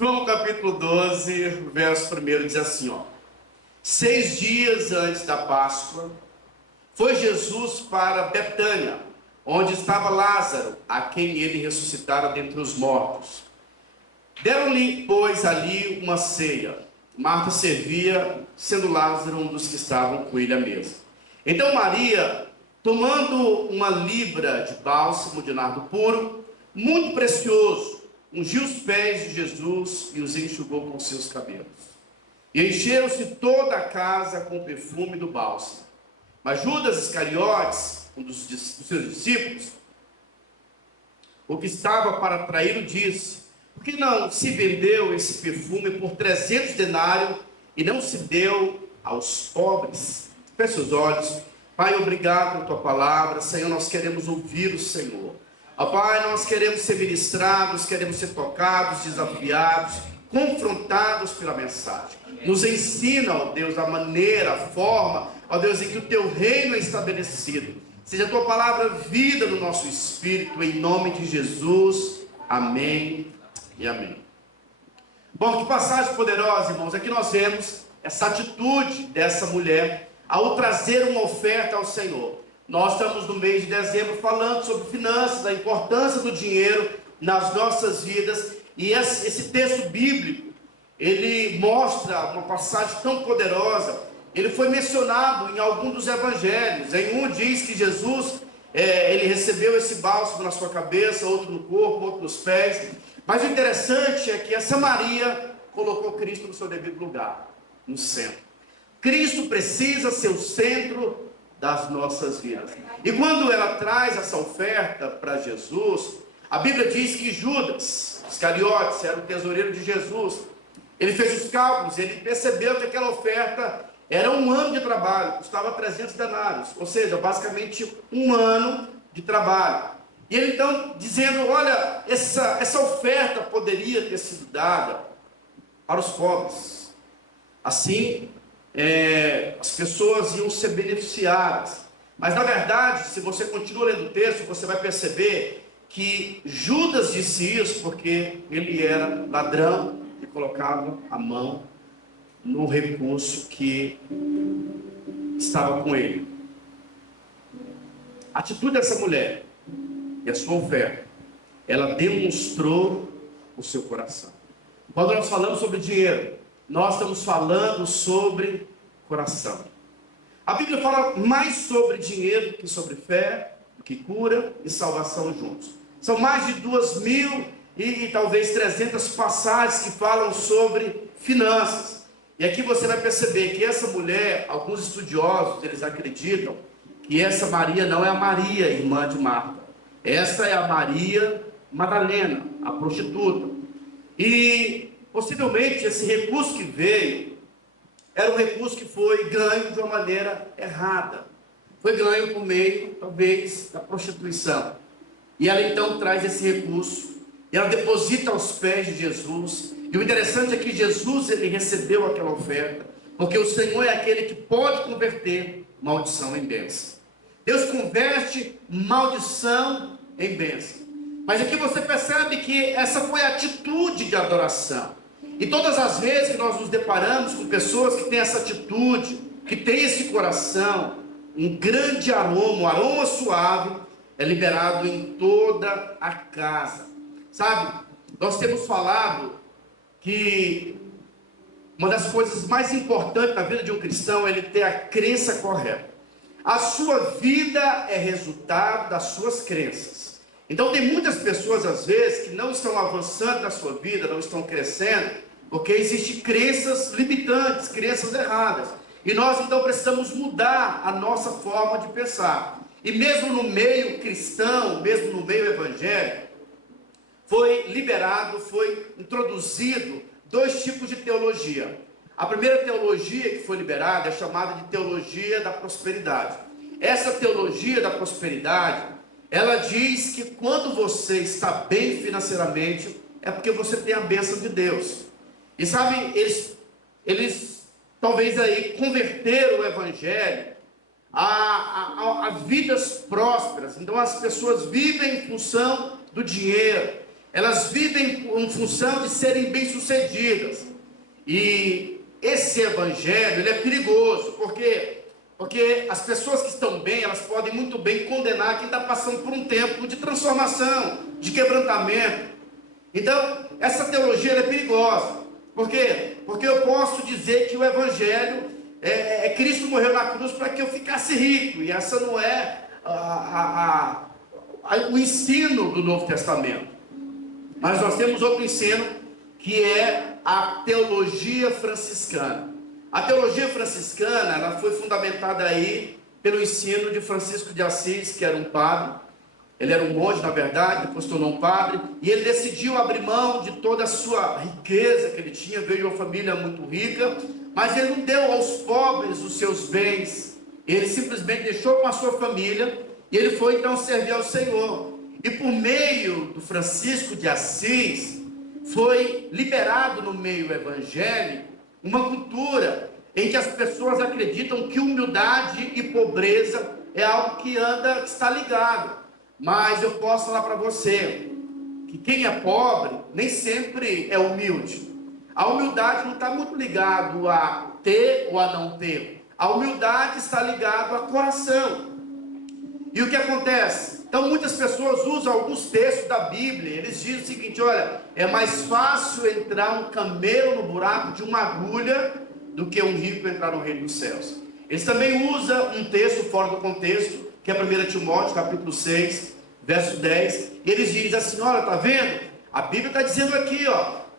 João capítulo 12, verso 1 diz assim, ó. 6 dias antes da Páscoa, foi Jesus para Betânia, onde estava Lázaro, a quem ele ressuscitara dentre os mortos. Deram-lhe, pois, ali uma ceia. Marta servia, sendo Lázaro um dos que estavam com ele à mesa. Então Maria, tomando uma libra de bálsamo de nardo puro, muito precioso, ungiu os pés de Jesus e os enxugou com seus cabelos. E encheram-se toda a casa com o perfume do bálsamo. Mas Judas Iscariotes, um dos seus discípulos, o que estava para traí-lo, disse: por que não se vendeu esse perfume por 300 denários e não se deu aos pobres? Feche os olhos. Pai, obrigado pela tua palavra. Senhor, nós queremos ouvir o Senhor. Ó Pai, nós queremos ser ministrados, queremos ser tocados, desafiados, confrontados pela mensagem. Nos ensina, ó Deus, a maneira, a forma, ó Deus, em que o teu reino é estabelecido. Seja a tua palavra vida no nosso espírito, em nome de Jesus. Amém e amém. Bom, que passagem poderosa, irmãos. Aqui nós vemos essa atitude dessa mulher ao trazer uma oferta ao Senhor. Nós estamos no mês de dezembro falando sobre finanças, a importância do dinheiro nas nossas vidas. E esse texto bíblico, ele mostra uma passagem tão poderosa. Ele foi mencionado em algum dos evangelhos. Em um diz que Jesus, ele recebeu esse bálsamo na sua cabeça, outro no corpo, outro nos pés. Mas o interessante é que essa Maria colocou Cristo no seu devido lugar, no centro. Cristo precisa ser o centro das nossas vidas. E quando ela traz essa oferta para Jesus, a Bíblia diz que Judas Iscariotes era o tesoureiro de Jesus. Ele fez os cálculos, ele percebeu que aquela oferta era um ano de trabalho, custava 300 denários, ou seja, basicamente um ano de trabalho. E ele então dizendo, olha, essa oferta poderia ter sido dada para os pobres. Assim, as pessoas iam ser beneficiadas. Mas na verdade, se você continua lendo o texto, você vai perceber que Judas disse isso porque ele era ladrão e colocava a mão no recurso que estava com ele. A atitude dessa mulher e a sua oferta, ela demonstrou o seu coração. Quando nós falamos sobre dinheiro, nós estamos falando sobre coração. A Bíblia fala mais sobre dinheiro que sobre fé, que cura e salvação juntos. São mais de 2.000 e talvez 300 passagens que falam sobre finanças. E aqui você vai perceber que essa mulher, alguns estudiosos, eles acreditam que essa Maria não é a Maria, irmã de Marta. Essa é a Maria Madalena, a prostituta. E possivelmente esse recurso que veio era um recurso que foi ganho de uma maneira errada. Foi ganho por meio, talvez, da prostituição. E ela então traz esse recurso, e ela deposita aos pés de Jesus. E o interessante é que Jesus, ele recebeu aquela oferta, porque o Senhor é aquele que pode converter maldição em bênção. Deus converte maldição em bênção. Mas aqui você percebe que essa foi a atitude de adoração. E todas as vezes que nós nos deparamos com pessoas que têm essa atitude, que têm esse coração, um grande aroma, um aroma suave, é liberado em toda a casa. Sabe, nós temos falado que uma das coisas mais importantes na vida de um cristão é ele ter a crença correta. A sua vida é resultado das suas crenças. Então tem muitas pessoas às vezes que não estão avançando na sua vida, não estão crescendo, porque existem crenças limitantes, crenças erradas. E nós então precisamos mudar a nossa forma de pensar. E mesmo no meio cristão, mesmo no meio evangélico, foi liberado, foi introduzido 2 tipos de teologia. A primeira teologia que foi liberada é chamada de teologia da prosperidade. Essa teologia da prosperidade, ela diz que quando você está bem financeiramente, é porque você tem a bênção de Deus. E sabe, eles talvez aí converteram o evangelho a vidas prósperas. Então as pessoas vivem em função do dinheiro. elas vivem em função de serem bem-sucedidas. E esse evangelho, ele é perigoso, porque as pessoas que estão bem, elas podem muito bem condenar quem está passando por um tempo de transformação, de quebrantamento. Então, essa teologia ela é perigosa. Por quê? Porque eu posso dizer que o evangelho Cristo morreu na cruz para que eu ficasse rico, e essa não é o ensino do Novo Testamento. Mas nós temos outro ensino, que é a teologia franciscana. A teologia franciscana, ela foi fundamentada aí pelo ensino de Francisco de Assis, que era um padre. Ele era um monge, na verdade, depois se tornou um padre, e ele decidiu abrir mão de toda a sua riqueza que ele tinha. Veio de uma família muito rica, mas ele não deu aos pobres os seus bens. Ele simplesmente deixou com a sua família, e ele foi então servir ao Senhor. E por meio do Francisco de Assis, foi liberado no meio evangélico uma cultura em que as pessoas acreditam que humildade e pobreza é algo que está ligado. Mas eu posso falar para você que quem é pobre nem sempre é humilde. A humildade não está muito ligado a ter ou a não ter. A humildade está ligado a coração. E o que acontece? Então muitas pessoas usam alguns textos da Bíblia. Eles dizem o seguinte: olha, é mais fácil entrar um camelo no buraco de uma agulha do que um rico entrar no reino dos céus. Eles também usam um texto fora do contexto, que é 1 Timóteo, capítulo 6, verso 10. E eles dizem assim: olha, está vendo? A Bíblia está dizendo aqui,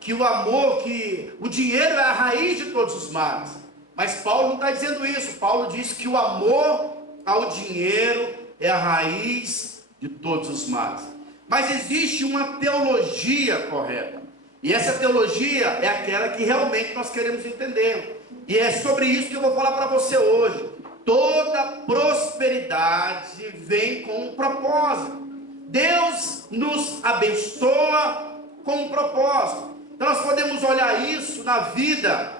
que o amor, que o dinheiro é a raiz de todos os males. Mas Paulo não está dizendo isso. Paulo diz que o amor ao dinheiro é a raiz de todos os males. Mas existe uma teologia correta. E essa teologia é aquela que realmente nós queremos entender. E é sobre isso que eu vou falar para você hoje. Toda prosperidade vem com um propósito. Deus nos abençoa com um propósito. Então nós podemos olhar isso na vida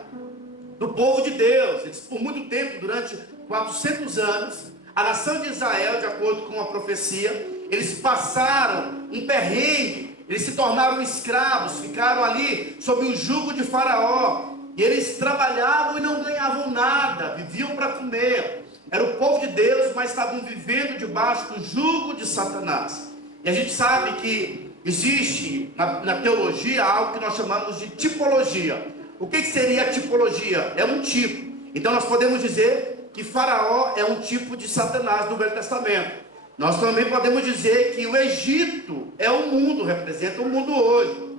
do povo de Deus. Eles, por muito tempo, durante 400 anos, a nação de Israel, de acordo com a profecia, eles passaram um perrengue. Eles se tornaram escravos, ficaram ali sob o jugo de Faraó. E eles trabalhavam e não ganhavam nada, viviam para comer. Era o povo de Deus, mas estavam vivendo debaixo do jugo de Satanás. E a gente sabe que existe na teologia algo que nós chamamos de tipologia. O que seria a tipologia? É um tipo. Então nós podemos dizer que Faraó é um tipo de Satanás no Velho Testamento. Nós também podemos dizer que o Egito é o mundo, representa o mundo hoje.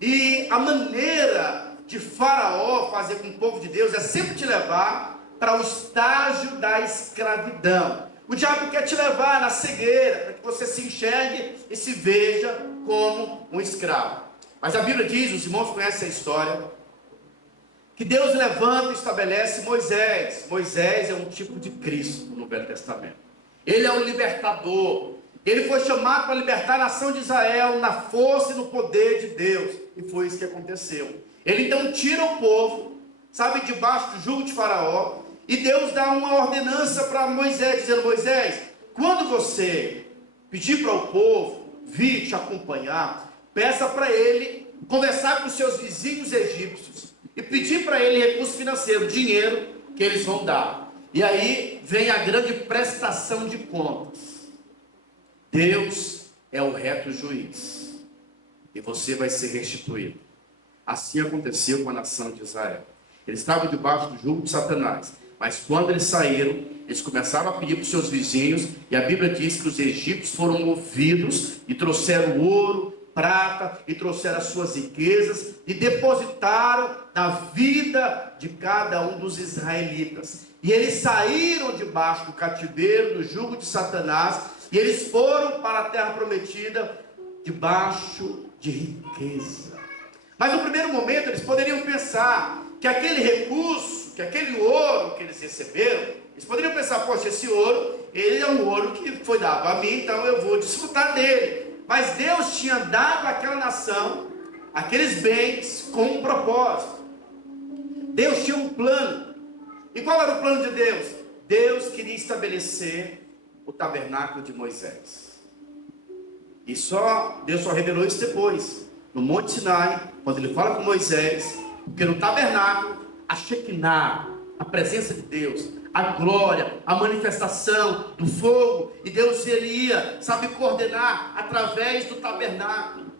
E a maneira de Faraó fazer com o povo de Deus é sempre te levar para o estágio da escravidão. O diabo quer te levar na cegueira, para que você se enxergue e se veja como um escravo. Mas a Bíblia diz, os irmãos conhecem a história, que Deus levanta e estabelece Moisés. Moisés é um tipo de Cristo no Velho Testamento. Ele é um libertador. Ele foi chamado para libertar a nação de Israel na força e no poder de Deus. E foi isso que aconteceu. Ele então tira o povo, sabe, debaixo do jugo de Faraó. E Deus dá uma ordenança para Moisés, dizendo: Moisés, quando você pedir para o povo vir te acompanhar, peça para ele conversar com os seus vizinhos egípcios e pedir para ele recurso financeiro, dinheiro que eles vão dar. E aí vem a grande prestação de contas. Deus é o reto juiz e você vai ser restituído. Assim aconteceu com a nação de Israel. Eles estavam debaixo do jugo de Satanás, mas quando eles saíram, eles começaram a pedir para os seus vizinhos, e a Bíblia diz que os egípcios foram movidos e trouxeram ouro, prata, e trouxeram as suas riquezas e depositaram na vida de cada um dos israelitas. E eles saíram debaixo do cativeiro, do jugo de Satanás, e eles foram para a terra prometida debaixo de riqueza. Mas no primeiro momento eles poderiam pensar que aquele recurso, que aquele ouro que eles receberam, eles poderiam pensar: poxa, esse ouro, ele é um ouro que foi dado a mim, então eu vou desfrutar dele. Mas Deus tinha dado àquela nação aqueles bens com um propósito. Deus tinha um plano. E qual era o plano de Deus? Deus queria estabelecer o tabernáculo de Moisés. E Deus só revelou isso depois, no Monte Sinai, quando ele fala com Moisés, porque no tabernáculo, a Shekinah, a presença de Deus, a glória, a manifestação do fogo, e Deus ele ia, sabe, coordenar através do tabernáculo,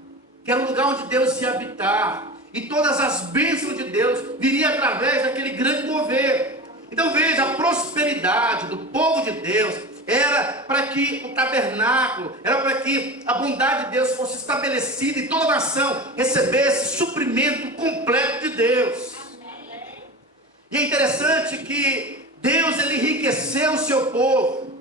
que era o lugar onde Deus ia habitar, e todas as bênçãos de Deus viriam através daquele grande mover. Então veja, a prosperidade do povo de Deus era para que o tabernáculo, era para que a bondade de Deus fosse estabelecida e toda a nação recebesse suprimento completo de Deus. E é interessante que Deus ele enriqueceu o seu povo.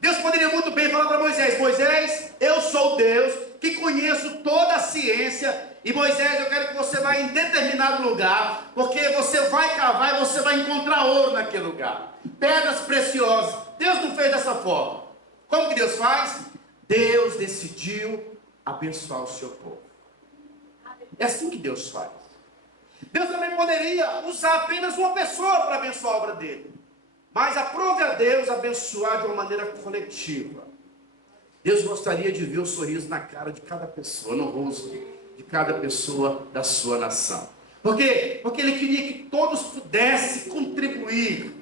Deus poderia muito bem falar para Moisés: Moisés, eu sou Deus que conheço toda a ciência, e Moisés, eu quero que você vá em determinado lugar, porque você vai cavar e você vai encontrar ouro naquele lugar, pedras preciosas. Deus não fez dessa forma. Como que Deus faz? Deus decidiu abençoar o seu povo. É assim que Deus faz. Deus também poderia usar apenas uma pessoa para abençoar a obra dele, mas aprove a Deus abençoar de uma maneira coletiva. Deus gostaria de ver o sorriso na cara de cada pessoa, no rosto de cada pessoa da sua nação. Por quê? Porque Ele queria que todos pudessem contribuir.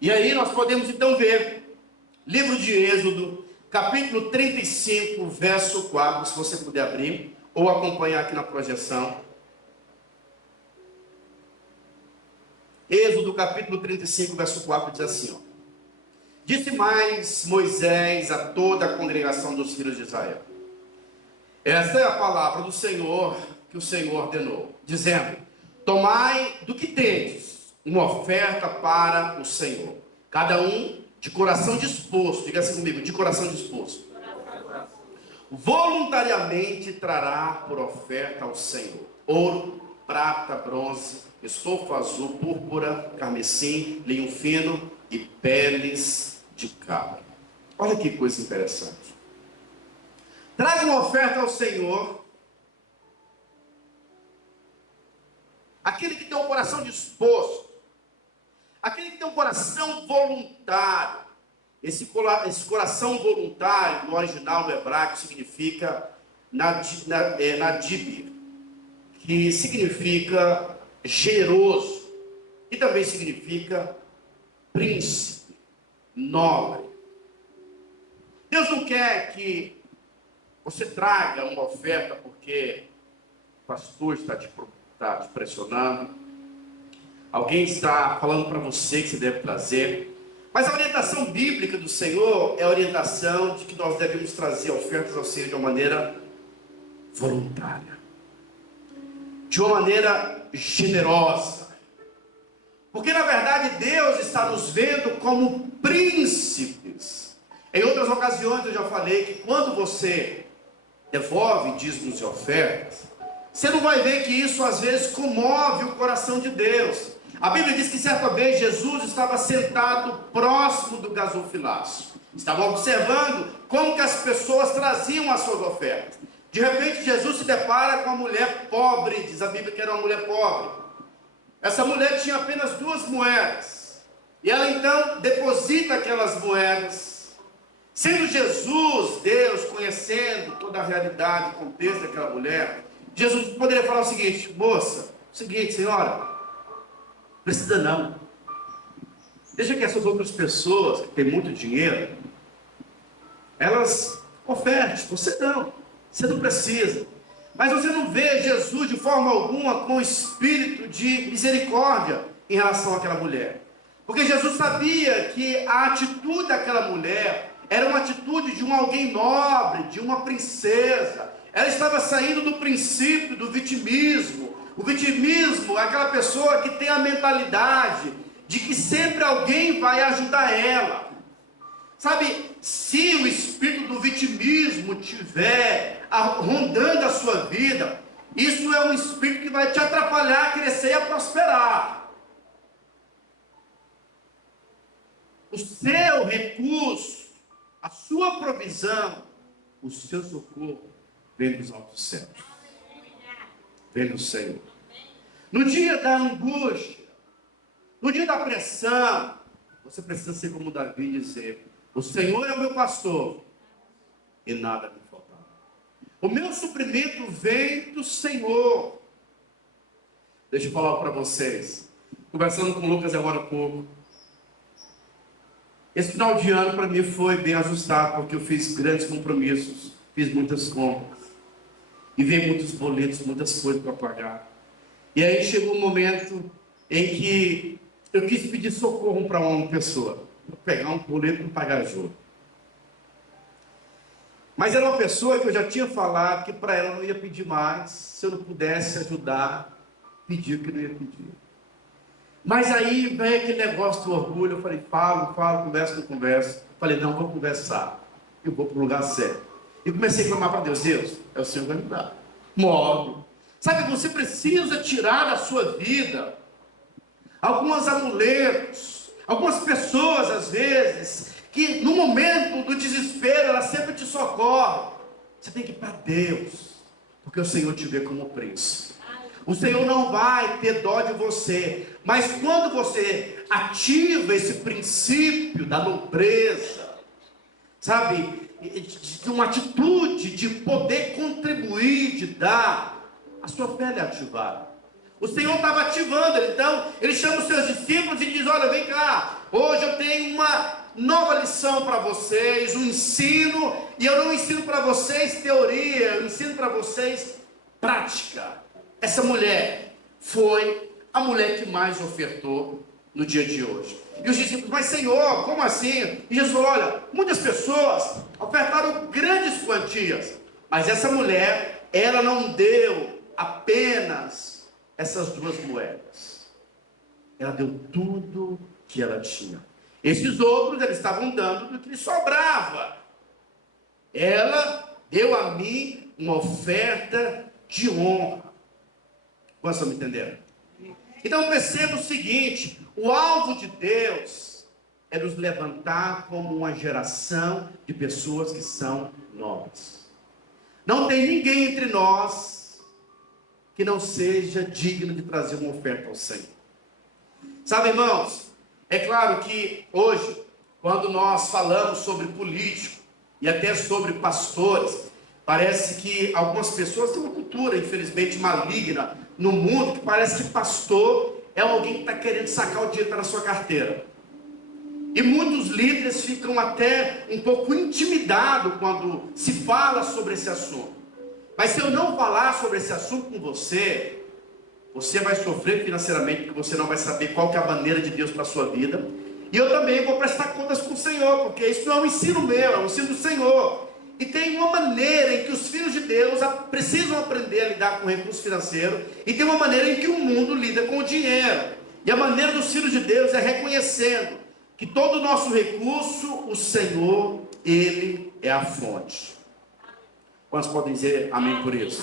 E aí nós podemos então ver, livro de Êxodo, capítulo 35, verso 4, se você puder abrir, ou acompanhar aqui na projeção. Êxodo, capítulo 35, verso 4, diz assim, ó: Disse mais Moisés a toda a congregação dos filhos de Israel: Esta é a palavra do Senhor que o Senhor ordenou, dizendo: Tomai do que tendes uma oferta para o Senhor, cada um de coração disposto. Diga assim comigo: de coração disposto. Voluntariamente trará por oferta ao Senhor ouro, prata, bronze, estofa azul, púrpura, carmesim, linho fino e peles de cabra. Olha que coisa interessante. Traga uma oferta ao Senhor. Aquele que tem um coração disposto, aquele que tem um coração voluntário. Esse coração voluntário, no original, no hebraico, significa nadib, que significa generoso, e também significa príncipe, nobre. Deus não quer que você traga uma oferta porque o pastor está te pressionando, alguém está falando para você que você deve trazer. Mas a orientação bíblica do Senhor é a orientação de que nós devemos trazer ofertas ao Senhor de uma maneira voluntária, de uma maneira generosa. Porque na verdade Deus está nos vendo como príncipes. Em outras ocasiões eu já falei que quando você devolve dízimos e ofertas, você não vai ver que isso às vezes comove o coração de Deus. A Bíblia diz que certa vez Jesus estava sentado próximo do gasofilácio. Estava observando como que as pessoas traziam as suas ofertas. De repente Jesus se depara com uma mulher pobre. Diz a Bíblia que era uma mulher pobre. Essa mulher tinha apenas 2 moedas. E ela então deposita aquelas moedas. Sendo Jesus, Deus, conhecendo toda a realidade, o contexto daquela mulher, Jesus poderia falar o seguinte: moça, o seguinte, senhora, precisa não. Deixa que essas outras pessoas que têm muito dinheiro, elas ofertem, você não precisa. Mas você não vê Jesus de forma alguma com espírito de misericórdia em relação àquela mulher. Porque Jesus sabia que a atitude daquela mulher era uma atitude de alguém nobre, de uma princesa. Ela estava saindo do princípio do vitimismo. O vitimismo é aquela pessoa que tem a mentalidade de que sempre alguém vai ajudar ela. Sabe, se o espírito do vitimismo estiver rondando a sua vida, isso é um espírito que vai te atrapalhar a crescer e a prosperar. O seu recurso, a sua provisão, o seu socorro vem dos altos céus. Vem do Senhor. No dia da angústia, no dia da pressão, você precisa ser como Davi e dizer: o Senhor é o meu pastor, e nada me faltará. O meu suprimento vem do Senhor. Deixa eu falar para vocês. Conversando com o Lucas agora há pouco. Esse final de ano para mim foi bem ajustado, porque eu fiz grandes compromissos, fiz muitas compras, e veio muitos boletos, muitas coisas para pagar. E aí chegou um momento em que eu quis pedir socorro para uma pessoa, para pegar um boleto para pagar juro. Mas era uma pessoa que eu já tinha falado que para ela eu não ia pedir mais, se eu não pudesse ajudar, pedir o que não ia pedir. Mas aí vem aquele negócio do orgulho, eu falei, falo, converso. Falei, não, vou conversar, eu vou para o lugar certo. E comecei a clamar para Deus, Deus, é o Senhor que vai me dar. Modo. Sabe, você precisa tirar da sua vida alguns amuletos, algumas pessoas às vezes, que no momento do desespero, ela sempre te socorre. Você tem que ir para Deus, porque o Senhor te vê como príncipe. O Senhor não vai ter dó de você, mas quando você ativa esse princípio da nobreza, sabe, de uma atitude de poder contribuir, de dar, a sua fé é ativada. O Senhor estava ativando, então ele chama os seus discípulos e diz, olha, vem cá, hoje eu tenho uma nova lição para vocês, um ensino, e eu não ensino para vocês teoria, eu ensino para vocês prática. Essa mulher foi a mulher que mais ofertou no dia de hoje. E os discípulos, mas Senhor, como assim? E Jesus falou, olha, muitas pessoas ofertaram grandes quantias, mas essa mulher, ela não deu apenas essas 2 moedas. Ela deu tudo que ela tinha. Esses outros, eles estavam dando do que lhes sobrava. Ela deu a mim uma oferta de honra. Vocês estão me entendendo? Então perceba o seguinte, o alvo de Deus é nos levantar como uma geração de pessoas que são nobres. Não tem ninguém entre nós que não seja digno de trazer uma oferta ao Senhor. Sabe, irmãos, é claro que hoje, quando nós falamos sobre político e até sobre pastores, parece que algumas pessoas têm uma cultura, infelizmente, maligna no mundo, que parece que pastor é alguém que está querendo sacar o dinheiro que está na sua carteira. E muitos líderes ficam até um pouco intimidados quando se fala sobre esse assunto. Mas se eu não falar sobre esse assunto com você, você vai sofrer financeiramente, porque você não vai saber qual que é a maneira de Deus para a sua vida. E eu também vou prestar contas com o Senhor, porque isso não é um ensino meu, é um ensino do Senhor. E tem uma maneira em que os filhos de Deus precisam aprender a lidar com o recurso financeiro, e tem uma maneira em que o mundo lida com o dinheiro. E a maneira dos filhos de Deus é reconhecendo que todo o nosso recurso, o Senhor, Ele é a fonte. Quantos podem dizer amém por isso?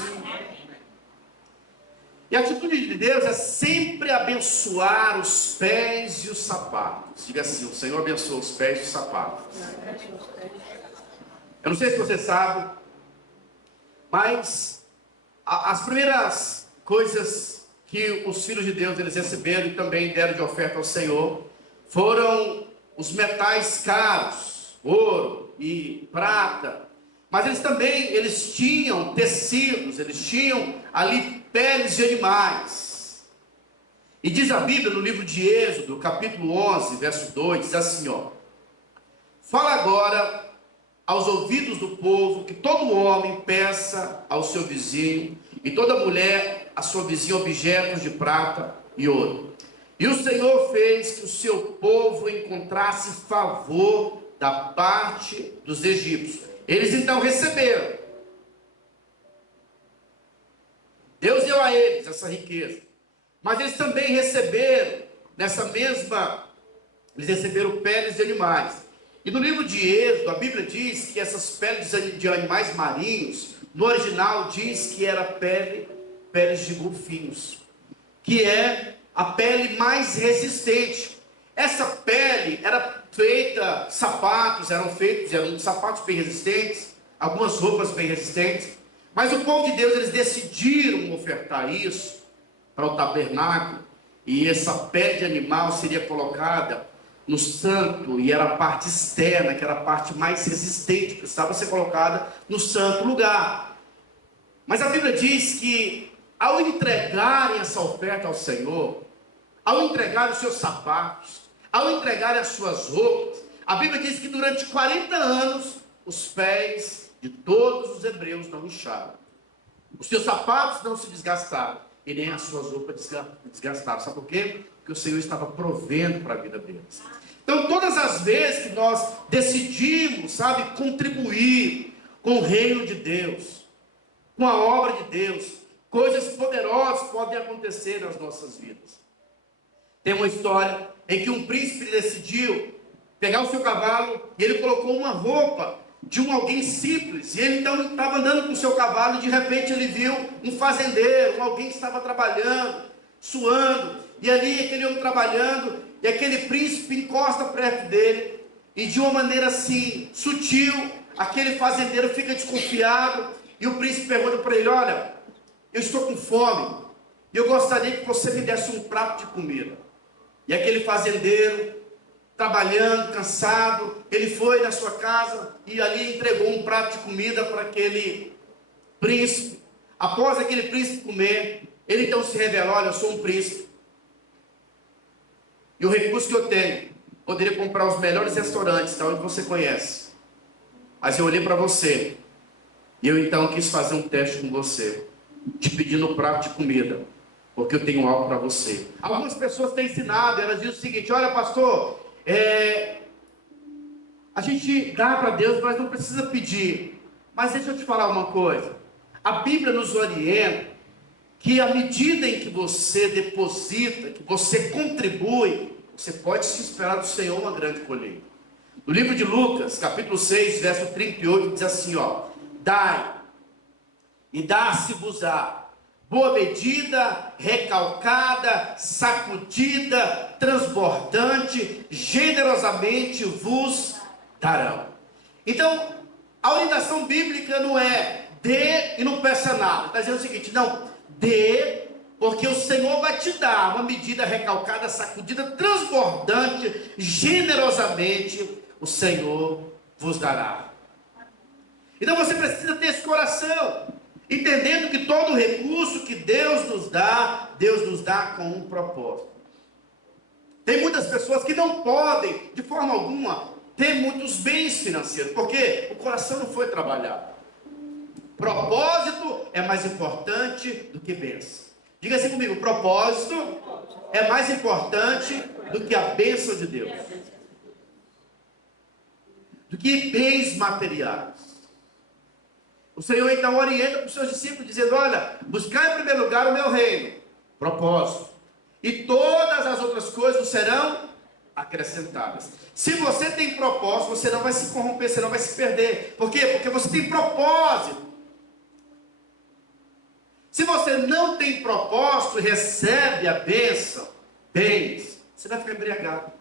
E a atitude de Deus é sempre abençoar os pés e os sapatos. Diga assim, o Senhor abençoa os pés e os sapatos. Eu não sei se você sabe, mas as primeiras coisas que os filhos de Deus eles receberam e também deram de oferta ao Senhor foram os metais caros, ouro e prata. Mas eles tinham tecidos, eles tinham ali peles de animais. E diz a Bíblia no livro de Êxodo, capítulo 11, verso 2, diz assim, ó: fala agora aos ouvidos do povo que todo homem peça ao seu vizinho e toda mulher à sua vizinha objetos de prata e ouro. E o Senhor fez que o seu povo encontrasse favor da parte dos egípcios. Eles então receberam. Deus deu a eles essa riqueza. Mas eles também receberam, eles receberam peles de animais. E no livro de Êxodo, a Bíblia diz que essas peles de animais marinhos, no original diz que era peles de golfinhos, que é a pele mais resistente. Essa pele era feita, eram sapatos bem resistentes, algumas roupas bem resistentes. Mas o povo de Deus, eles decidiram ofertar isso para o tabernáculo, e essa pele de animal seria colocada no santo, e era a parte externa, que era a parte mais resistente, que precisava ser colocada no santo lugar. Mas a Bíblia diz que ao entregarem essa oferta ao Senhor, ao entregarem os seus sapatos, ao entregarem as suas roupas, a Bíblia diz que durante 40 anos os pés de todos os hebreus não incharam. Os seus sapatos não se desgastaram e nem as suas roupas desgastaram. Sabe por quê? Porque o Senhor estava provendo para a vida deles. Então, todas as vezes que nós decidimos, sabe, contribuir com o reino de Deus, com a obra de Deus, coisas poderosas podem acontecer nas nossas vidas. Tem uma história em que um príncipe decidiu pegar o seu cavalo e ele colocou uma roupa de alguém simples, e ele então estava andando com o seu cavalo e de repente ele viu um fazendeiro, alguém que estava trabalhando, suando, e ali aquele homem trabalhando, e aquele príncipe encosta perto dele, e de uma maneira assim, sutil, aquele fazendeiro fica desconfiado, e o príncipe pergunta para ele: olha, eu estou com fome, e eu gostaria que você me desse um prato de comida. E aquele fazendeiro, trabalhando, cansado, ele foi na sua casa e ali entregou um prato de comida para aquele príncipe. Após aquele príncipe comer, ele então se revelou: olha, eu sou um príncipe, e o recurso que eu tenho, poderia comprar os melhores restaurantes, tá, onde você conhece, mas eu olhei para você, e eu então quis fazer um teste com você, te pedindo um prato de comida, porque eu tenho algo para você. Algumas pessoas têm ensinado, elas dizem o seguinte: olha, pastor, a gente dá para Deus, mas não precisa pedir. Mas deixa eu te falar uma coisa, a Bíblia nos orienta que à medida em que você deposita, que você contribui, você pode se esperar do Senhor uma grande colheita. No livro de Lucas, capítulo 6, verso 38, diz assim, ó: dai, e dá-se-vos-á, boa medida, recalcada, sacudida, transbordante, generosamente vos darão. Então, a orientação bíblica não é dê e não peça nada. Está dizendo o seguinte: não, dê, porque o Senhor vai te dar uma medida recalcada, sacudida, transbordante, generosamente o Senhor vos dará. Então você precisa ter esse coração, entendendo que todo recurso que Deus nos dá com um propósito. Tem muitas pessoas que não podem, de forma alguma, ter muitos bens financeiros, porque o coração não foi trabalhado. Propósito é mais importante do que bênção. Diga assim comigo: propósito é mais importante do que a bênção de Deus, do que bens materiais. O Senhor então orienta para os seus discípulos, dizendo: olha, buscar em primeiro lugar o meu reino, propósito, e todas as outras coisas serão acrescentadas. Se você tem propósito, você não vai se corromper, você não vai se perder. Por quê? Porque você tem propósito. Se você não tem propósito e recebe a bênção, bens, você vai ficar embriagado.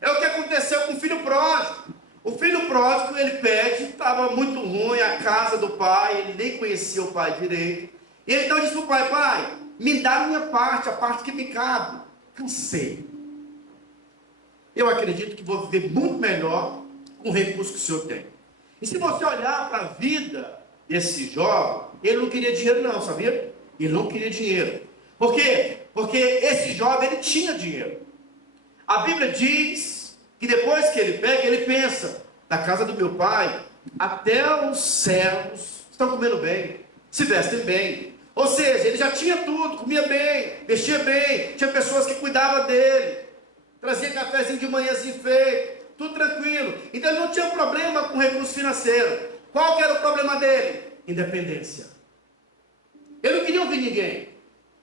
É o que aconteceu com o filho pródigo. O filho pródigo, ele pede, estava muito ruim a casa do pai, ele nem conhecia o pai direito. E ele então disse para o pai: pai, me dá a minha parte, a parte que me cabe. Cansei. Eu acredito que vou viver muito melhor com o recurso que o senhor tem. E se você olhar para a vida desse jovem, ele não queria dinheiro não, sabia? Ele não queria dinheiro. Por quê? Porque esse jovem, ele tinha dinheiro. A Bíblia diz que depois que ele pega, ele pensa: na casa do meu pai, até os servos estão comendo bem, se vestem bem. Ou seja, ele já tinha tudo, comia bem, vestia bem, tinha pessoas que cuidavam dele, trazia cafezinho de manhãzinho feito, tudo tranquilo. Então ele não tinha problema com recurso financeiro. Qual que era o problema dele? Independência. Ele não queria ouvir ninguém.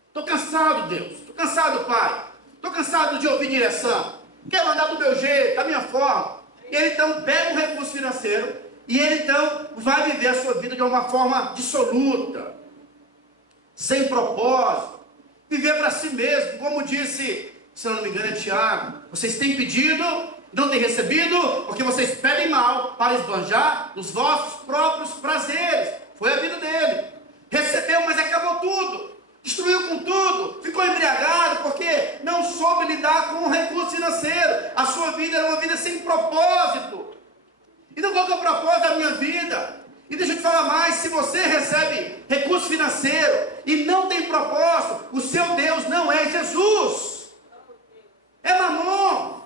Estou cansado, Deus, estou cansado, pai, estou cansado de ouvir direção, quero andar do meu jeito, da minha forma. E ele então pega um recurso financeiro e ele então vai viver a sua vida de uma forma dissoluta, sem propósito, viver para si mesmo, como disse, se eu não me engano, é Tiago: vocês têm pedido, não têm recebido, porque vocês pedem mal para esbanjar os vossos próprios prazeres. Foi a vida dele. Recebeu, mas acabou tudo, destruiu com tudo, ficou embriagado, porque não soube lidar com o recurso financeiro. A sua vida Mas se você recebe recurso financeiro e não tem propósito, o seu Deus não é Jesus, é Mamon.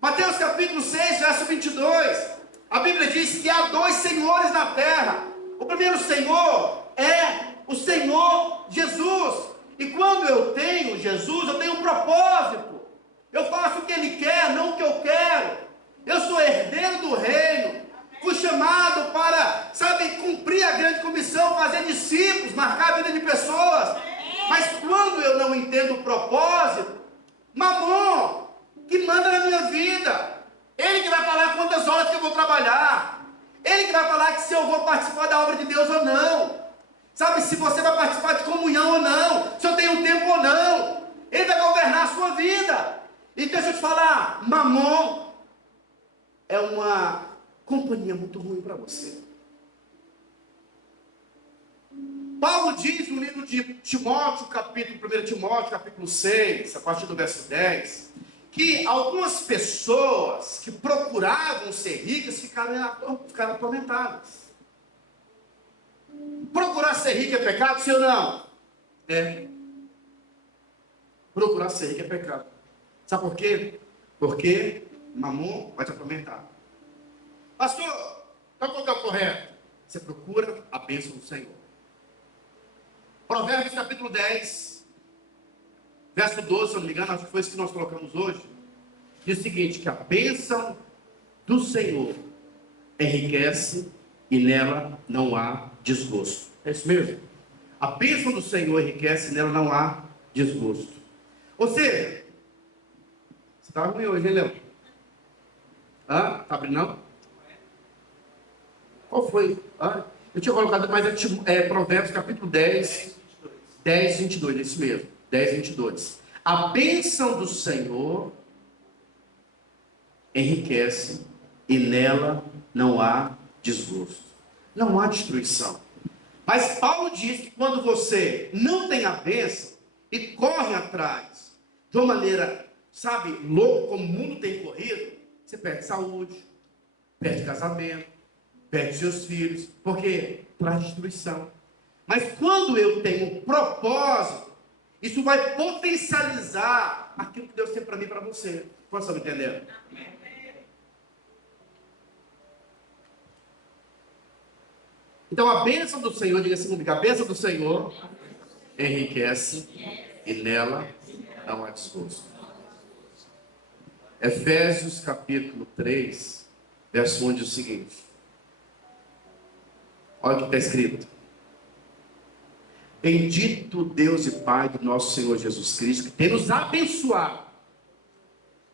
Mateus capítulo 6, verso 22, a Bíblia diz que há dois senhores na terra. O primeiro senhor é o Senhor Jesus. E quando eu tenho Jesus, eu tenho um propósito. Eu faço o que Ele quer, não o que eu quero. Eu sou herdeiro do reino. Fui chamado para, cumprir a grande comissão, fazer discípulos, marcar a vida de pessoas. Mas quando eu não entendo o propósito, Mamon, que manda na minha vida. Ele que vai falar quantas horas que eu vou trabalhar. Ele que vai falar que se eu vou participar da obra de Deus ou não. Se você vai participar de comunhão ou não. Se eu tenho tempo ou não. Ele vai governar a sua vida. E deixa eu te falar, Mamon é uma companhia muito ruim para você. Paulo diz no livro de Timóteo, 1 Timóteo, capítulo 6, a partir do verso 10, que algumas pessoas que procuravam ser ricas ficaram atormentadas. Procurar ser rico é pecado, sim ou não? É. Procurar ser rico é pecado. Sabe por quê? Porque Mamon vai te atormentar. Pastor, então qual que é o correto? Você procura a bênção do Senhor. Provérbios capítulo 10, verso 12, se eu não me engano, acho que foi isso que nós colocamos hoje. Diz o seguinte, que a bênção do Senhor enriquece e nela não há desgosto. É isso mesmo? A bênção do Senhor enriquece e nela não há desgosto. Ou seja, você está ruim hoje, hein, Léo? Tá abrindo não? Qual foi? Eu tinha colocado, mas é Provérbios capítulo 10, 22, isso mesmo, 10, 22. A bênção do Senhor enriquece e nela não há desgosto, não há destruição. Mas Paulo diz que quando você não tem a bênção e corre atrás de uma maneira, louco, como o mundo tem corrido, você perde saúde, perde casamento, perde seus filhos, porque traz destruição. Mas quando eu tenho um propósito, isso vai potencializar aquilo que Deus tem para mim e para você. Vocês estão entendendo? Então a bênção do Senhor, diga assim comigo, a bênção do Senhor enriquece e nela não há desgosto. Efésios capítulo 3, verso 1 diz o seguinte. Olha o que está escrito. Bendito Deus e Pai do nosso Senhor Jesus Cristo, que tem nos abençoado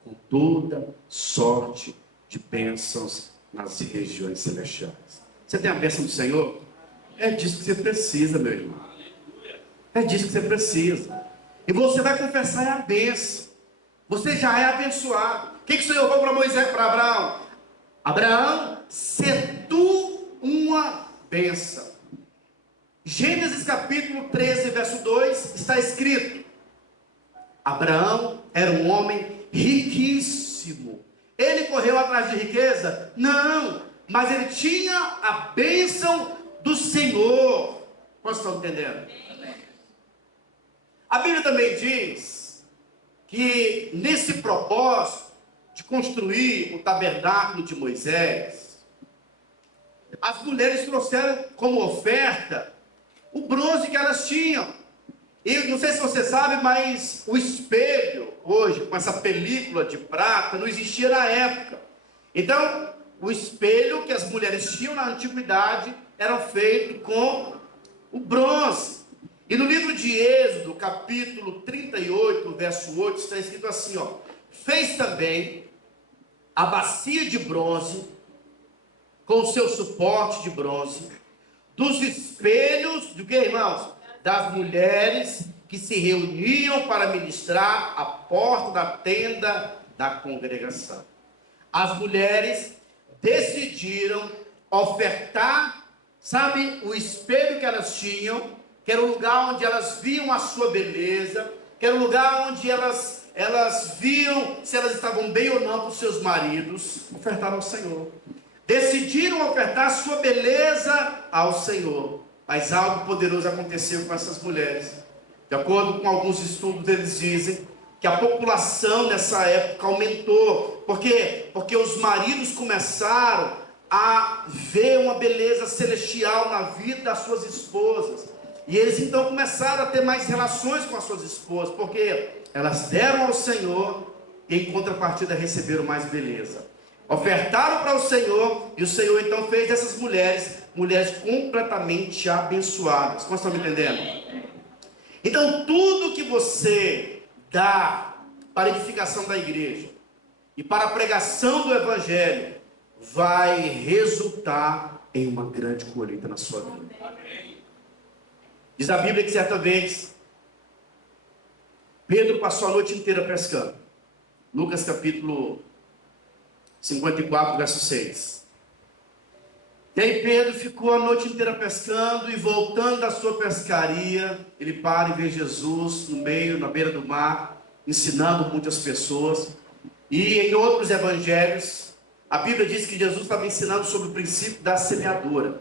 com toda sorte de bênçãos nas regiões celestiais. Você tem a bênção do Senhor? É disso que você precisa, meu irmão. É disso que você precisa. E você vai confessar a bênção. Você já é abençoado. O que o Senhor falou para Moisés, para Abraão? Abraão, se tu uma bênção. Gênesis capítulo 13, verso 2, está escrito: Abraão era um homem riquíssimo. Ele correu atrás de riqueza? Não, mas ele tinha a bênção do Senhor. Vocês estão entendendo? A Bíblia também diz que nesse propósito de construir o tabernáculo de Moisés, as mulheres trouxeram como oferta o bronze que elas tinham. E não sei se você sabe, mas o espelho, hoje, com essa película de prata, não existia na época. Então, o espelho que as mulheres tinham na antiguidade era feito com o bronze. E no livro de Êxodo, capítulo 38, verso 8, está escrito assim, ó. Fez também a bacia de bronze, com o seu suporte de bronze, dos espelhos, do que, irmãos? Das mulheres que se reuniam para ministrar à porta da tenda da congregação. As mulheres decidiram ofertar, o espelho que elas tinham, que era o lugar onde elas viam a sua beleza, que era o lugar onde elas viam se elas estavam bem ou não para os seus maridos, ofertaram ao Senhor. decidiram ofertar sua beleza ao Senhor. Mas algo poderoso aconteceu com essas mulheres. De acordo com alguns estudos, eles dizem que a população nessa época aumentou. Por quê? Porque os maridos começaram a ver uma beleza celestial na vida das suas esposas. E eles então começaram a ter mais relações com as suas esposas, porque elas deram ao Senhor e em contrapartida receberam mais beleza. Ofertaram para o Senhor, e o Senhor então fez dessas mulheres completamente abençoadas. Como estão me entendendo? Então tudo que você dá para a edificação da igreja e para a pregação do Evangelho vai resultar em uma grande colheita na sua vida. Diz a Bíblia que certa vez Pedro passou a noite inteira pescando. Lucas capítulo 54, verso 6. E aí Pedro ficou a noite inteira pescando, e voltando da sua pescaria, ele para e vê Jesus na beira do mar, ensinando muitas pessoas. E em outros evangelhos, a Bíblia diz que Jesus estava ensinando sobre o princípio da semeadura.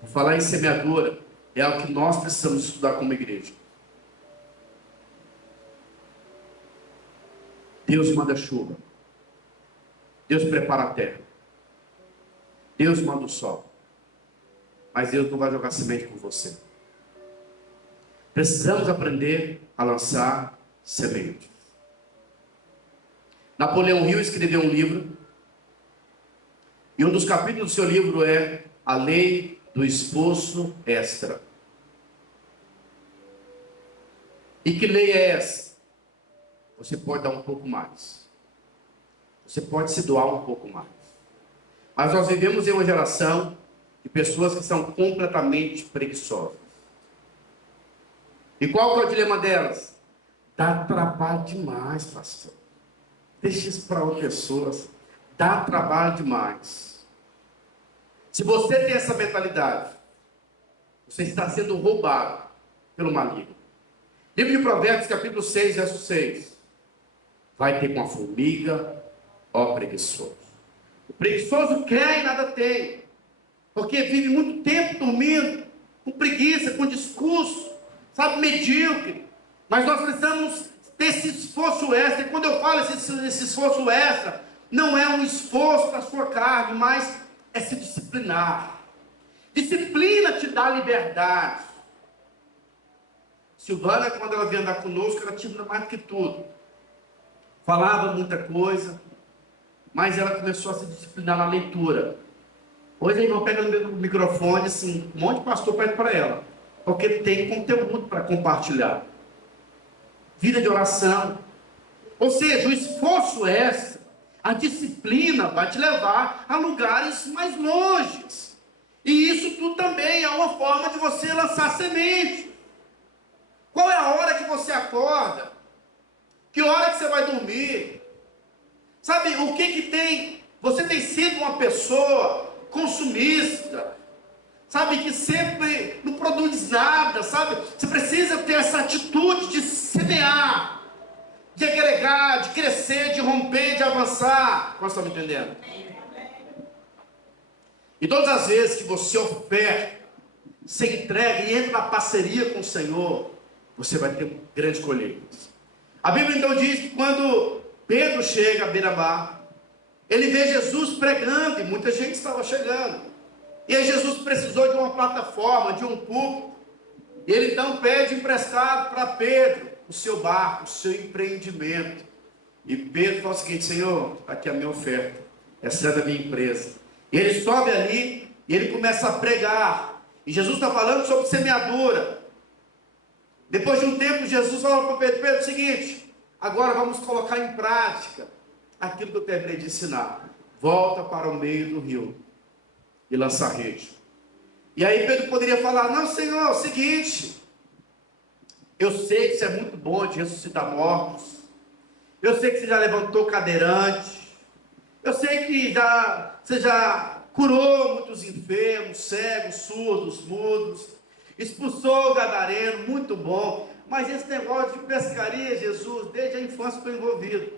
Por falar em semeadura, é algo que nós precisamos estudar como igreja. Deus manda chuva. Deus prepara a terra. Deus manda o sol. Mas Deus não vai jogar semente com você. Precisamos aprender a lançar sementes. Napoleão Hill escreveu um livro, e um dos capítulos do seu livro é A Lei do Esforço Extra. E que lei é essa? Você pode dar um pouco mais. Você pode se doar um pouco mais. Mas nós vivemos em uma geração de pessoas que são completamente preguiçosas. E qual é o dilema delas? Dá trabalho demais, pastor. Deixa isso para outras pessoas. Dá trabalho demais. Se você tem essa mentalidade, você está sendo roubado pelo maligno. Livro de Provérbios, capítulo 6, verso 6. Vai ter com a formiga, ó preguiçoso. O preguiçoso quer e nada tem, porque vive muito tempo dormindo, com preguiça, com discurso, sabe, medíocre. Mas nós precisamos ter esse esforço extra. E quando eu falo esse esforço extra, não é um esforço da sua carne, mas é se disciplinar. Disciplina te dá liberdade. Silvana, quando ela vinha andar conosco, ela tinha mais do que tudo. Falava muita coisa, mas ela começou a se disciplinar na leitura. Hoje a irmã pega no microfone, assim, um monte de pastor pede para ela, porque tem conteúdo para compartilhar. Vida de oração. Ou seja, o esforço extra, a disciplina vai te levar a lugares mais longes. E isso tudo também é uma forma de você lançar semente. Qual é a hora que você acorda? Que hora que você vai dormir? Sabe, o que tem? Você tem sido uma pessoa consumista, sabe, que sempre não produz nada, sabe? Você precisa ter essa atitude de semear, de agregar, de crescer, de romper, de avançar. Como estão me entendendo? E todas as vezes que você oferta, se entrega e entra na parceria com o Senhor, você vai ter grandes colheitas. A Bíblia então diz que quando Pedro chega à beira-mar, ele vê Jesus pregando, e muita gente estava chegando. E aí Jesus precisou de uma plataforma, de um púlpito. E ele então pede emprestado para Pedro o seu barco, o seu empreendimento. E Pedro fala o seguinte: Senhor, aqui é a minha oferta, essa é da minha empresa. E ele sobe ali e ele começa a pregar. E Jesus está falando sobre semeadura. Depois de um tempo, Jesus falou para Pedro: Pedro, é o seguinte, agora vamos colocar em prática aquilo que eu terminei de ensinar. Volta para o meio do rio e lança a rede. E aí Pedro poderia falar: não, Senhor, é o seguinte, eu sei que você é muito bom de ressuscitar mortos, eu sei que você já levantou cadeirante, eu sei que você já curou muitos enfermos, cegos, surdos, mudos, expulsou o gadareno, muito bom. Mas esse negócio de pescaria, Jesus, desde a infância estou envolvido.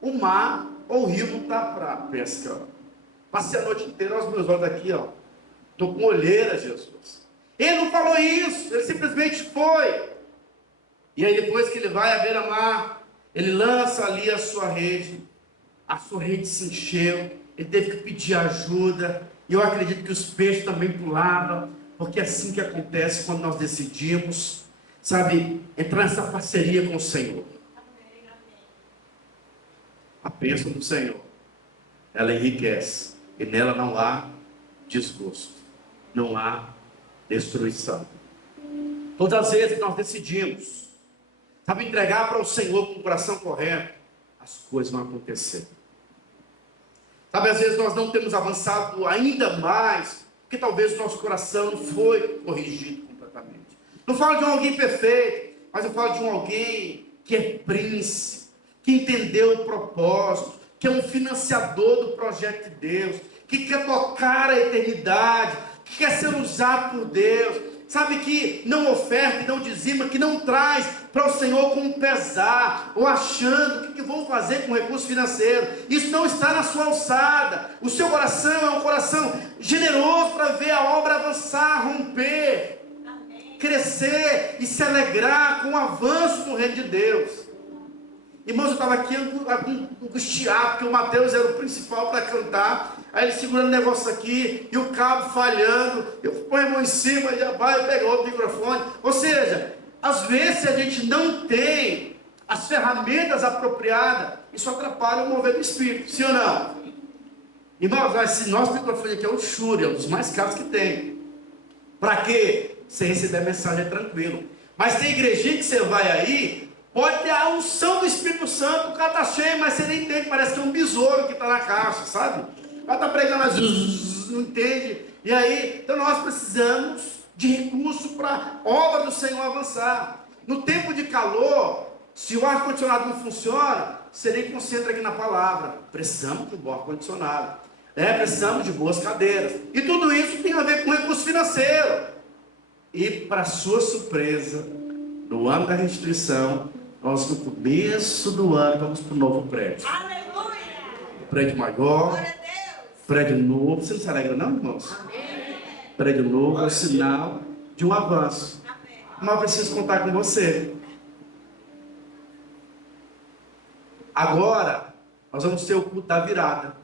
O mar ou o rio não está para pesca. Passei a noite inteira, olha os meus olhos aqui, ó. Estou com olheira, Jesus. Ele não falou isso, ele simplesmente foi. E aí depois que ele vai à beira-mar, ele lança ali a sua rede se encheu, ele teve que pedir ajuda, e eu acredito que os peixes também pulavam, porque é assim que acontece quando nós decidimos, sabe, entrar nessa parceria com o Senhor. A bênção do Senhor, ela enriquece, e nela não há desgosto, não há destruição. Todas as vezes que nós decidimos, sabe, entregar para o Senhor com o coração correto, as coisas vão acontecer. Sabe, às vezes nós não temos avançado ainda mais, porque talvez o nosso coração não foi corrigido completamente. Não falo de um alguém perfeito, mas eu falo de um alguém que é príncipe, que entendeu o propósito, que é um financiador do projeto de Deus, que quer tocar a eternidade, que quer ser usado por Deus, sabe, que não oferta, que não dizima, que não traz para o Senhor com um pesar, ou achando o que vão fazer com o recurso financeiro. Isso não está na sua alçada. O seu coração é um coração generoso para ver a obra avançar, romper, crescer e se alegrar com o avanço do reino de Deus. Irmãos, eu estava aqui angustiado, porque o Mateus era o principal para cantar. Aí ele segurando o negócio aqui, e o cabo falhando. Eu põe a mão em cima, e já vai pegar outro microfone. Ou seja, às vezes a gente não tem as ferramentas apropriadas, isso atrapalha o mover do Espírito, sim ou não? Irmãos, esse nosso microfone aqui é o Shure, é um dos mais caros que tem. Para quê? Você receber a mensagem é tranquilo. Mas tem igrejinha que você vai aí, pode ter a unção do Espírito Santo, o cara está cheio, mas você nem entende, parece que é um besouro que está na caixa, sabe? O cara está pregando, não entende. E aí, então nós precisamos de recurso para a obra do Senhor avançar. No tempo de calor, se o ar-condicionado não funciona, você nem concentra aqui na palavra. Precisamos de um bom ar-condicionado. Precisamos de boas cadeiras. E tudo isso tem a ver com recurso financeiro. E para sua surpresa, no ano da restituição, nós no começo do ano vamos para o novo prédio. Aleluia! Prédio maior, prédio novo. Você não se alegra não, irmãos? Amém. Prédio novo é um sinal de um avanço. Amém. Mas eu preciso contar com você. Agora, nós vamos ter o culto da virada.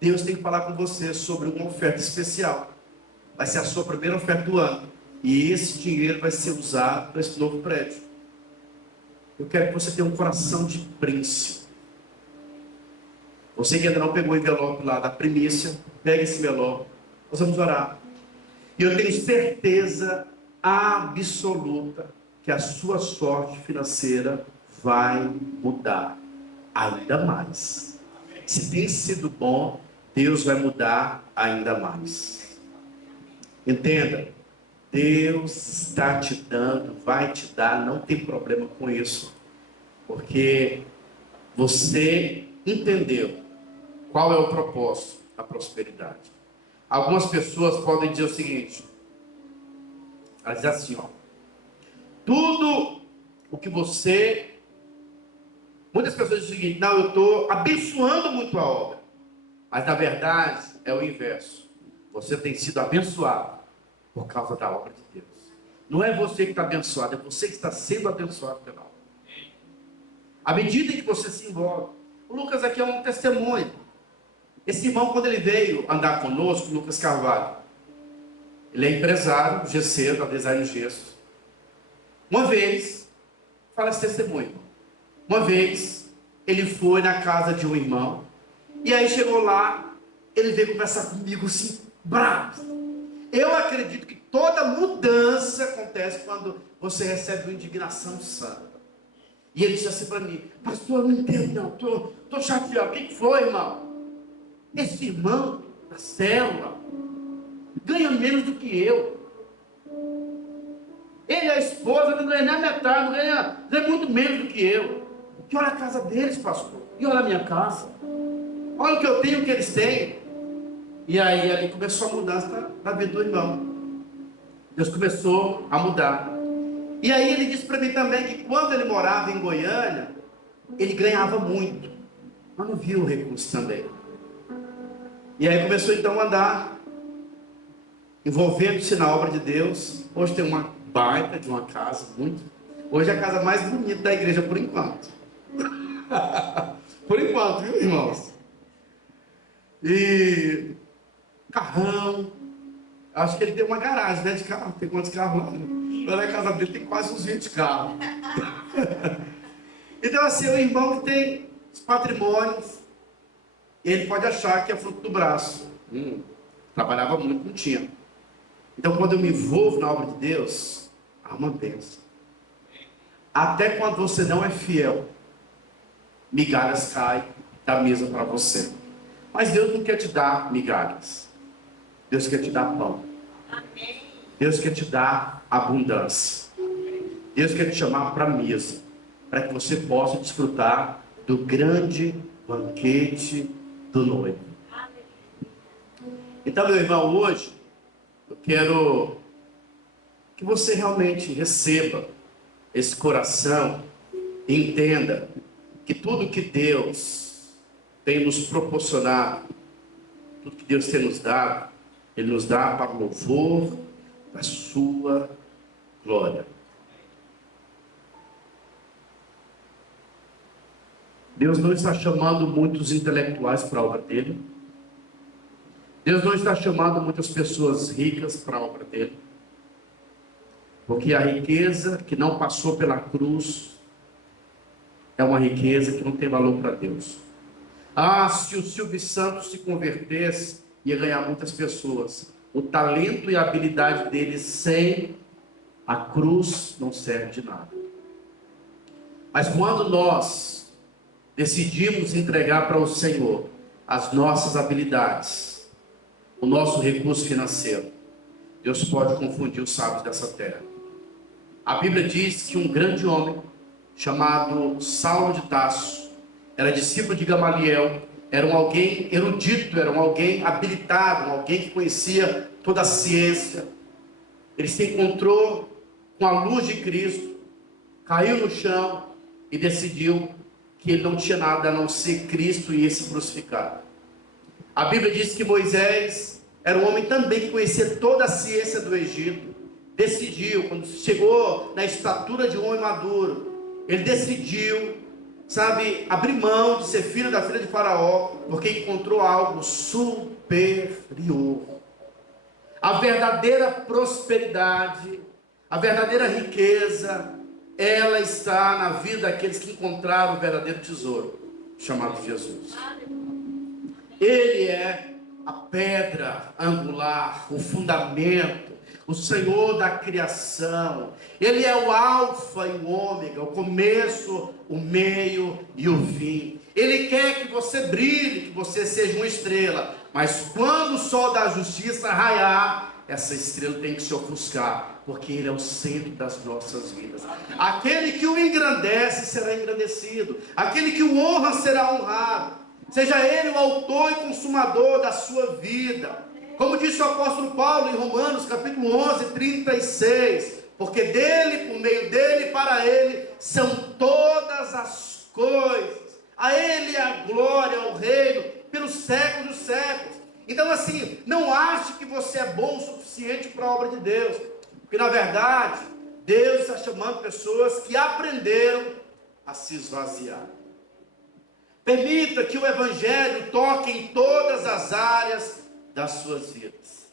Deus tem que falar com você sobre uma oferta especial. Vai ser a sua primeira oferta do ano. E esse dinheiro vai ser usado para esse novo prédio. Eu quero que você tenha um coração de príncipe. Você que ainda não pegou o envelope lá da primícia, pega esse envelope. Nós vamos orar. E eu tenho certeza absoluta que a sua sorte financeira vai mudar ainda mais. Se tem sido bom, Deus vai mudar ainda mais. Entenda, Deus está te dando, vai te dar, não tem problema com isso, porque você entendeu qual é o propósito da prosperidade. Algumas pessoas podem dizer o seguinte, elas dizem assim, ó, tudo o que você... Muitas pessoas dizem o seguinte, não, eu estou abençoando muito a obra. Mas na verdade é o inverso. Você tem sido abençoado por causa da obra de Deus. Não é você que está abençoado, é você que está sendo abençoado pela obra. À medida que você se envolve. O Lucas aqui é um testemunho. Esse irmão, quando ele veio andar conosco, o Lucas Carvalho, ele é empresário, gesseiro, da Design Gesso. Uma vez, fala esse testemunho. Uma vez, ele foi na casa de um irmão, e aí chegou lá, ele veio conversar comigo assim, bravo. Eu acredito que toda mudança acontece quando você recebe uma indignação santa. E ele disse assim para mim, pastor, eu não entendo não, estou chateado. O que foi, irmão? Esse irmão da célula ganha menos do que eu. Ele e a esposa não ganham nem a metade, ganha muito menos do que eu. E olha a casa deles, pastor. E olha a minha casa. Olha o que eu tenho, o que eles têm. E aí ali começou a mudança da vida do irmão. Deus começou a mudar. E aí ele disse para mim também que quando ele morava em Goiânia, ele ganhava muito. mas não viu o recurso também. E aí começou então a andar, envolvendo-se na obra de Deus. Hoje tem uma baita de uma casa, muito. Hoje é a casa mais bonita da igreja por enquanto. Por enquanto, viu, irmãos? E carrão. Acho que ele tem uma garagem, né, de carro. Tem quantos carros lá? Lá na casa dele tem quase uns 20 carros. Então assim, o irmão que tem os patrimônios, ele pode achar que é fruto do braço. Trabalhava muito, não tinha. Então quando eu me envolvo na obra de Deus, há uma bênção. Até quando você não é fiel, migalhas caem da mesa para você. Mas Deus não quer te dar migalhas. Deus quer te dar pão. Deus quer te dar abundância. Deus quer te chamar para a mesa, para que você possa desfrutar do grande banquete do noivo. Então, meu irmão, hoje eu quero que você realmente receba esse coração e entenda que tudo que Deus tem nos proporcionado, tudo que Deus tem nos dado, Ele nos dá para o louvor da sua glória. Deus não está chamando muitos intelectuais para a obra dele. Deus não está chamando muitas pessoas ricas para a obra dele. Porque a riqueza que não passou pela cruz é uma riqueza que não tem valor para Deus. Ah, se o Silvio Santos se convertesse, ia ganhar muitas pessoas. O talento e a habilidade dele sem a cruz não serve de nada. Mas quando nós decidimos entregar para o Senhor as nossas habilidades, o nosso recurso financeiro, Deus pode confundir os sábios dessa terra. A Bíblia diz que um grande homem chamado Saulo de Tarso era discípulo de Gamaliel, era alguém erudito, era alguém habilitado, alguém que conhecia toda a ciência. Ele se encontrou com a luz de Cristo, caiu no chão e decidiu que ele não tinha nada a não ser Cristo e esse crucificado. A Bíblia diz que Moisés era um homem também que conhecia toda a ciência do Egito. Decidiu, quando chegou na estatura de um homem maduro, ele decidiu, abrir mão de ser filho da filha de Faraó, porque encontrou algo superior. A verdadeira prosperidade, a verdadeira riqueza, ela está na vida daqueles que encontraram o verdadeiro tesouro, chamado Jesus. Ele é a pedra angular, o fundamento, o Senhor da criação. Ele é o alfa e o ômega, o começo, o meio e o fim. Ele quer que você brilhe, que você seja uma estrela. Mas quando o sol da justiça raiar, essa estrela tem que se ofuscar, porque Ele é o centro das nossas vidas. Aquele que o engrandece será engrandecido, aquele que o honra será honrado. Seja Ele o autor e consumador da sua vida. Como disse o apóstolo Paulo em Romanos capítulo 11, 36, porque dele, por meio dele, para ele, são todas as coisas. A Ele a glória, o reino, pelos séculos dos séculos. Então assim, não ache que você é bom o suficiente para a obra de Deus. Porque na verdade, Deus está chamando pessoas que aprenderam a se esvaziar. Permita que o Evangelho toque em todas as áreas das suas vidas.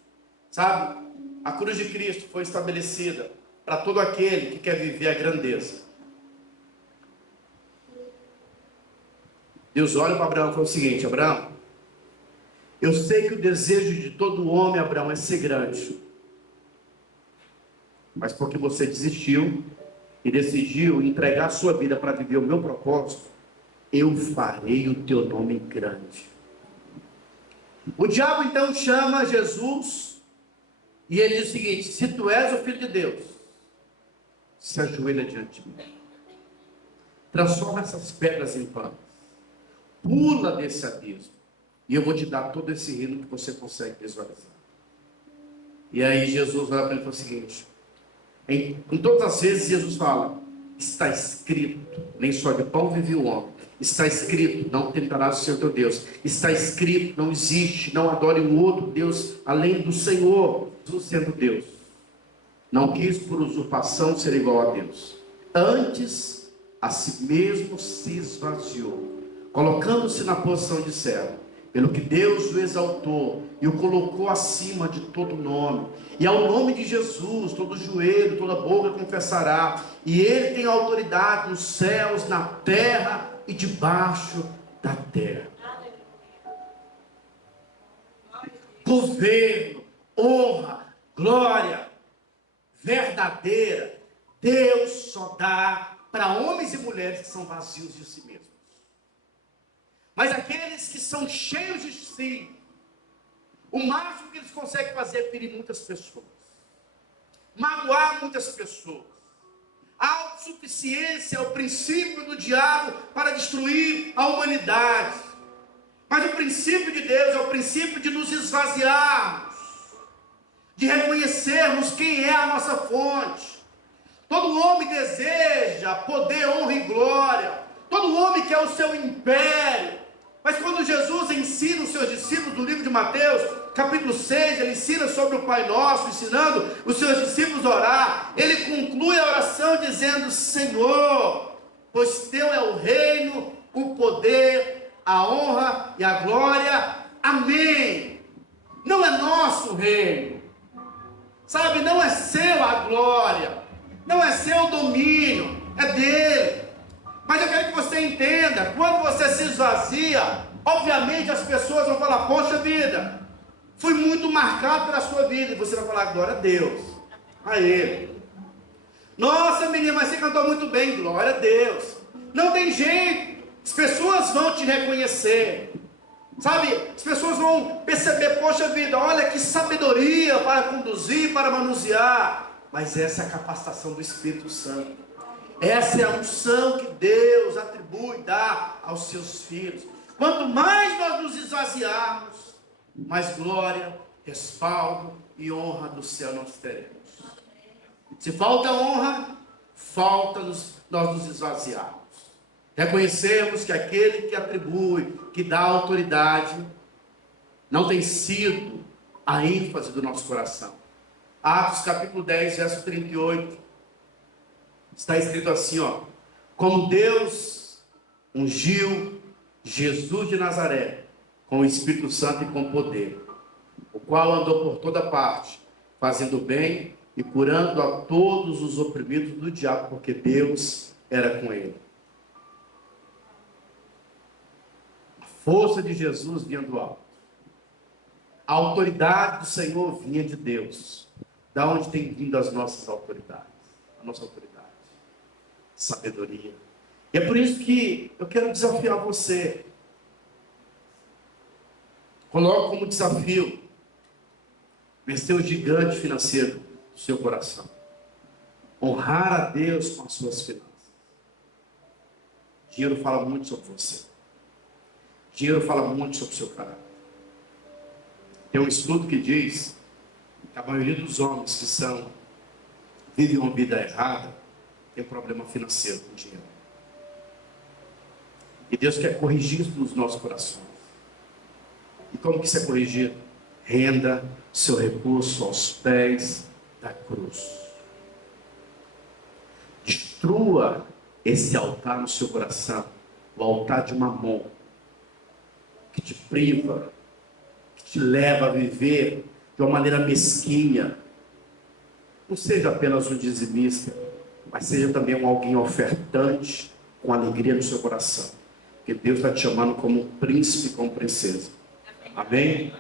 A cruz de Cristo foi estabelecida para todo aquele que quer viver a grandeza. Deus olha para Abraão e fala o seguinte: Abraão, eu sei que o desejo de todo homem, Abraão, é ser grande. Mas porque você desistiu e decidiu entregar a sua vida para viver o meu propósito, eu farei o teu nome grande. O diabo então chama Jesus e ele diz o seguinte: se tu és o Filho de Deus, se ajoelha diante de mim, transforma essas pedras em pães, pula desse abismo e eu vou te dar todo esse reino que você consegue visualizar. E aí Jesus olha para ele e fala o seguinte, em todas as vezes Jesus fala: está escrito, nem só de pão vive o homem, Está escrito, não tentarás o Senhor teu Deus. Está escrito, não existe, não adore um outro Deus além do Senhor. Jesus sendo Deus, não quis por usurpação ser igual a Deus. Antes, a si mesmo se esvaziou, colocando-se na posição de servo, pelo que Deus o exaltou e o colocou acima de todo nome. E ao nome de Jesus, todo joelho, toda boca confessará. E Ele tem autoridade nos céus, na terra e debaixo da terra. Governo, honra, glória verdadeira, Deus só dá para homens e mulheres que são vazios de si mesmos. Mas aqueles que são cheios de si, o máximo que eles conseguem fazer é ferir muitas pessoas, magoar muitas pessoas. A autossuficiência é o princípio do diabo para destruir a humanidade. Mas o princípio de Deus é o princípio de nos esvaziarmos, de reconhecermos quem é a nossa fonte. Todo homem deseja poder, honra e glória. Todo homem quer o seu império. Mas quando Jesus ensina os seus discípulos, no livro de Mateus, capítulo 6, ele ensina sobre o Pai Nosso, ensinando os seus discípulos a orar. Ele conclui a oração dizendo: Senhor, pois teu é o reino, o poder, a honra e a glória. Amém. Não é nosso reino, sabe? Não é seu a glória, não é seu o domínio, é dele. Mas eu quero que você entenda, quando você se esvazia, obviamente as pessoas vão falar: poxa vida, fui muito marcado pela sua vida. E você vai falar: glória a Deus, a Ele. Nossa menina, mas você cantou muito bem, glória a Deus. Não tem jeito, as pessoas vão te reconhecer, sabe? As pessoas vão perceber: poxa vida, olha que sabedoria para conduzir, para manusear. Mas essa é a capacitação do Espírito Santo. Essa é a unção que Deus atribui, dá aos seus filhos. Quanto mais nós nos esvaziarmos, mais glória, respaldo e honra do céu nós teremos. Se falta honra, falta-nos nós nos esvaziarmos. Reconhecermos que aquele que atribui, que dá autoridade, não tem sido a ênfase do nosso coração. Atos capítulo 10, verso 38. Está escrito assim, ó: como Deus ungiu Jesus de Nazaré com o Espírito Santo e com poder, o qual andou por toda parte, fazendo bem e curando a todos os oprimidos do diabo, porque Deus era com ele. A força de Jesus vinha do alto. A autoridade do Senhor vinha de Deus. Da onde tem vindo as nossas autoridades? A nossa autoridade, sabedoria. E é por isso que eu quero desafiar você. Coloque como desafio vencer o gigante financeiro do seu coração. Honrar a Deus com as suas finanças. Dinheiro fala muito sobre você. Dinheiro fala muito sobre o seu caráter. Tem um estudo que diz que a maioria dos homens que vivem uma vida errada tem problema financeiro com dinheiro. E Deus quer corrigir isso nos nossos corações. E como que isso é corrigido? Renda seu recurso aos pés da cruz. Destrua esse altar no seu coração, o altar de Mamon, que te priva, que te leva a viver de uma maneira mesquinha. Não seja apenas um dizimista, mas seja também alguém ofertante, com alegria no seu coração. Porque Deus está te chamando como um príncipe, como princesa. Amém?